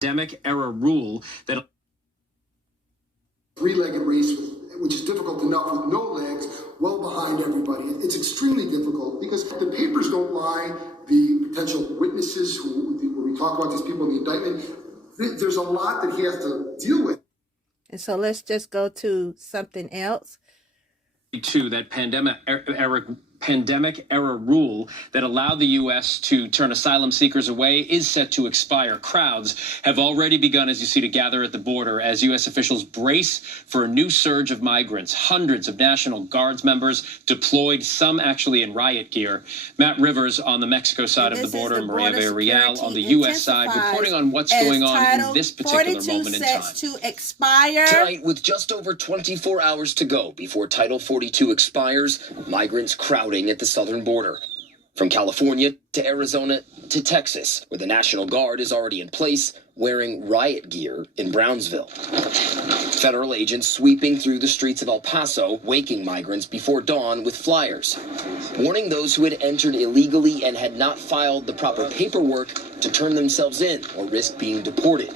pandemic era rule that three-legged race, which is difficult enough with no legs, well behind everybody. It's extremely difficult because the papers don't lie. The potential witnesses, when we talk about these people in the indictment, there's a lot that he has to deal with. And so let's just go to something else. That pandemic era rule that allowed the U.S. to turn asylum seekers away is set to expire. Crowds have already begun, as you see, to gather at the border as U.S. officials brace for a new surge of migrants. Hundreds of National Guards members deployed, some actually in riot gear. Matt Rivers on the Mexico side of the border, and Maria Villarreal on the U.S. side, reporting on what's going on in this particular moment in time. To expire tonight, with just over 24 hours to go before Title 42 expires, migrants crowding at the southern border. From California to Arizona to Texas, where the National Guard is already in place, wearing riot gear in Brownsville. Federal agents sweeping through the streets of El Paso, waking migrants before dawn with flyers, warning those who had entered illegally and had not filed the proper paperwork to turn themselves in or risk being deported.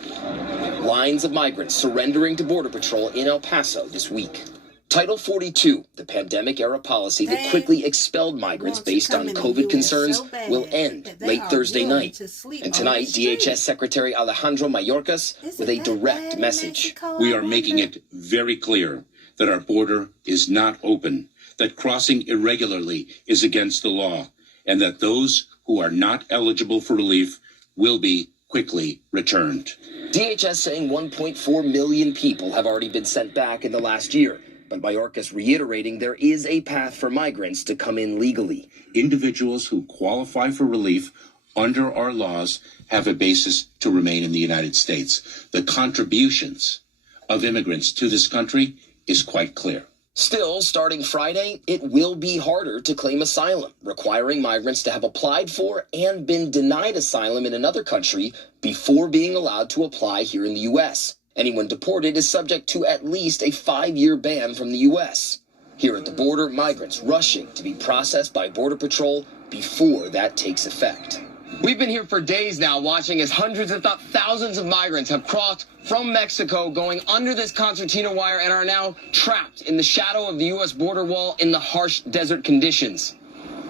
Lines of migrants surrendering to Border Patrol in El Paso this week. Title 42, the pandemic-era policy that quickly expelled migrants based on COVID concerns, will end late Thursday night. And tonight, DHS Secretary Alejandro Mayorkas with a direct message. We are making it very clear that our border is not open, that crossing irregularly is against the law, and that those who are not eligible for relief will be quickly returned. DHS saying 1.4 million people have already been sent back in the last year. But Mayorkas reiterating there is a path for migrants to come in legally. Individuals who qualify for relief under our laws have a basis to remain in the United States. The contributions of immigrants to this country is quite clear. Still, starting Friday, it will be harder to claim asylum, requiring migrants to have applied for and been denied asylum in another country before being allowed to apply here in the U.S. Anyone deported is subject to at least a 5-year ban from the U.S. Here at the border, migrants rushing to be processed by Border Patrol before that takes effect. We've been here for days now watching as hundreds if not thousands of migrants have crossed from Mexico going under this concertina wire and are now trapped in the shadow of the U.S. border wall in the harsh desert conditions.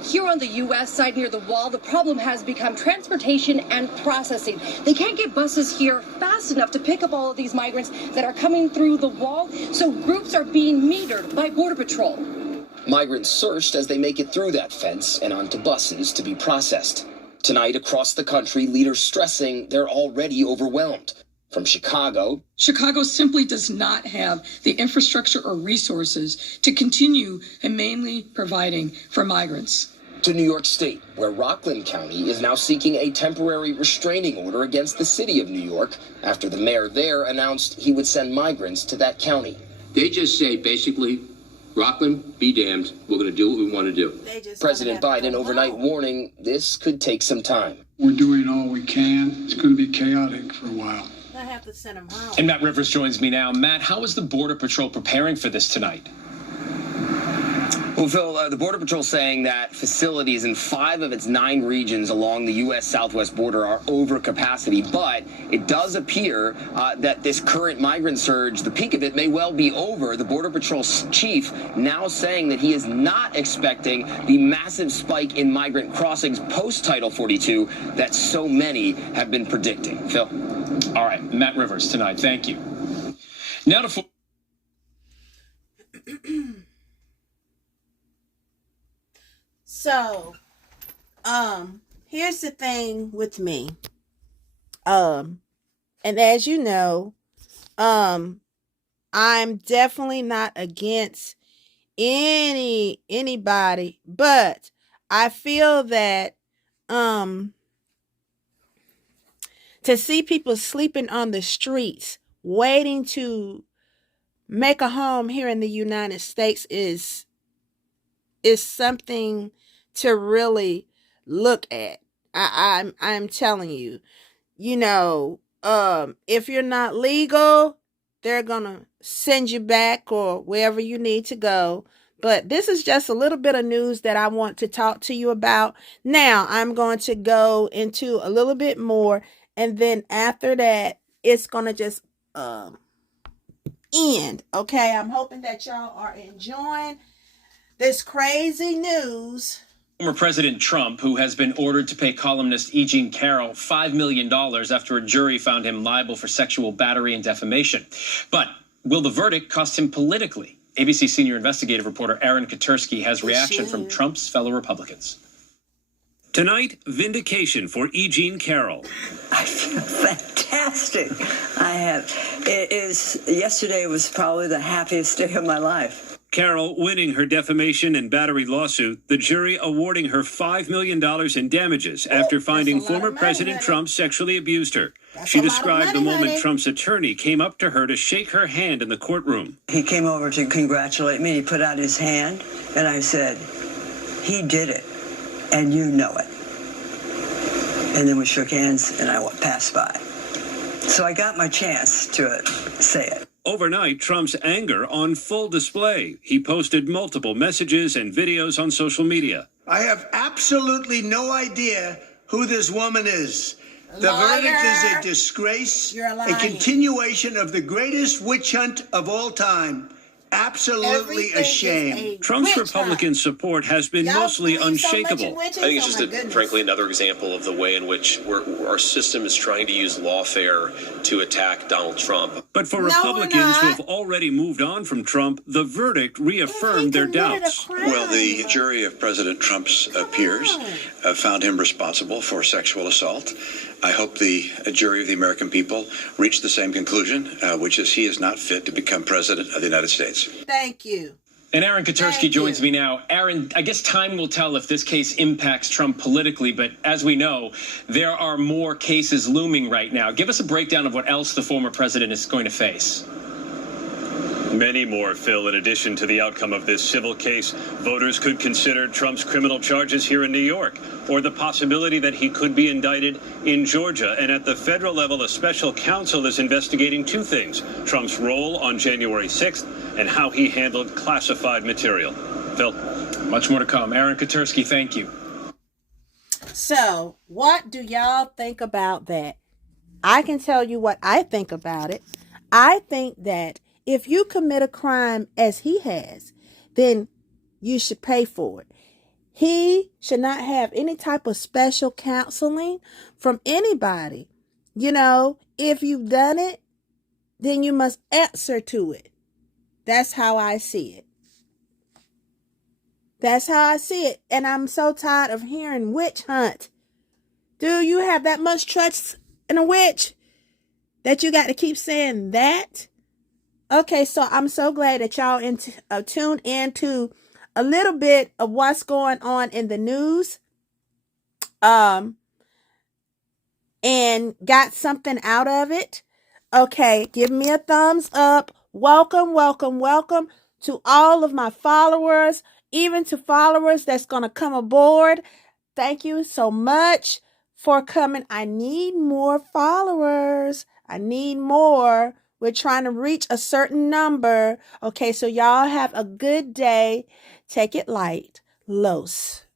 Here on the U.S. side near the wall, the problem has become transportation and processing. They can't get buses here fast enough to pick up all of these migrants that are coming through the wall, so groups are being metered by Border Patrol. Migrants searched as they make it through that fence and onto buses to be processed. Tonight, across the country, leaders stressing they're already overwhelmed. From Chicago simply does not have the infrastructure or resources to continue humanely providing for migrants. To New York State, where Rockland County is now seeking a temporary restraining order against the city of New York after the mayor there announced he would send migrants to that county. They just say, basically, Rockland, be damned, we're going to do what we want to do. President Biden overnight warning this could take some time. We're doing all we can. It's going to be chaotic for a while. I have to send him home. And Matt Rivers joins me now. Matt, how is the Border Patrol preparing for this tonight? Well, Phil, the Border Patrol saying that facilities in 5 of its 9 regions along the U.S. southwest border are over capacity, but it does appear that this current migrant surge, the peak of it may well be over. The Border Patrol chief now saying that he is not expecting the massive spike in migrant crossings post-Title 42 that so many have been predicting. Phil? All right, Matt Rivers tonight. Thank you. Now to... So, here's the thing with me. And as you know, I'm definitely not against anybody, but I feel that to see people sleeping on the streets, waiting to make a home here in the United States is something to really look at. I'm telling you, if you're not legal, they're gonna send you back or wherever you need to go. But this is just a little bit of news that I want to talk to you about. Now I'm going to go into a little bit more, and then after that, it's going to just end. Okay, I'm hoping that y'all are enjoying this crazy news. Former President Trump, who has been ordered to pay columnist E. Jean Carroll $5 million after a jury found him liable for sexual battery and defamation. But will the verdict cost him politically? ABC senior investigative reporter Aaron Katersky has reaction from Trump's fellow Republicans. Tonight, vindication for E. Jean Carroll. I feel fantastic. Yesterday was probably the happiest day of my life. Carroll winning her defamation and battery lawsuit, the jury awarding her $5 million in damages after finding former President Trump sexually abused her. She described the moment Trump's attorney came up to her to shake her hand in the courtroom. He came over to congratulate me. He put out his hand, and I said, he did it, and you know it. And then we shook hands, and I passed by. So I got my chance to say it. Overnight, Trump's anger on full display. He posted multiple messages and videos on social media. I have absolutely no idea who this woman is. The Liar. verdict is a disgrace, You're lying. a continuation of the greatest witch hunt of all time. Absolutely a shame. Trump's Republican support has been mostly unshakable. I think it's just, frankly, another example of the way in which our system is trying to use lawfare to attack Donald Trump. But for Republicans who have already moved on from Trump, the verdict reaffirmed their doubts. Well, the jury of President Trump's peers found him responsible for sexual assault. I hope the jury of the American people reached the same conclusion, which is he is not fit to become president of the United States. Thank you. And Aaron Katersky joins me now. Aaron, I guess time will tell if this case impacts Trump politically, but as we know, there are more cases looming right now. Give us a breakdown of what else the former president is going to face. Many more, Phil. In addition to the outcome of this civil case, voters could consider Trump's criminal charges here in New York, or the possibility that he could be indicted in Georgia. And at the federal level, a special counsel is investigating two things: Trump's role on January 6th and how he handled classified material. Phil? Much more to come. Aaron Katersky, thank you. So, what do y'all think about that? I can tell you what I think about it. I think that if you commit a crime as he has, then you should pay for it. He should not have any type of special counseling from anybody. You know, if you've done it, then you must answer to it. That's how I see it. That's how I see it. And I'm so tired of hearing witch hunt. Do you have that much trust in a witch that you got to keep saying that? Okay, so I'm so glad that y'all tuned into a little bit of what's going on in the news, and got something out of it. Okay, give me a thumbs up. Welcome, welcome, welcome to all of my followers, even to followers that's going to come aboard. Thank you so much for coming. I need more followers. I need more. We're trying to reach a certain number. Okay, so y'all have a good day. Take it light. Los.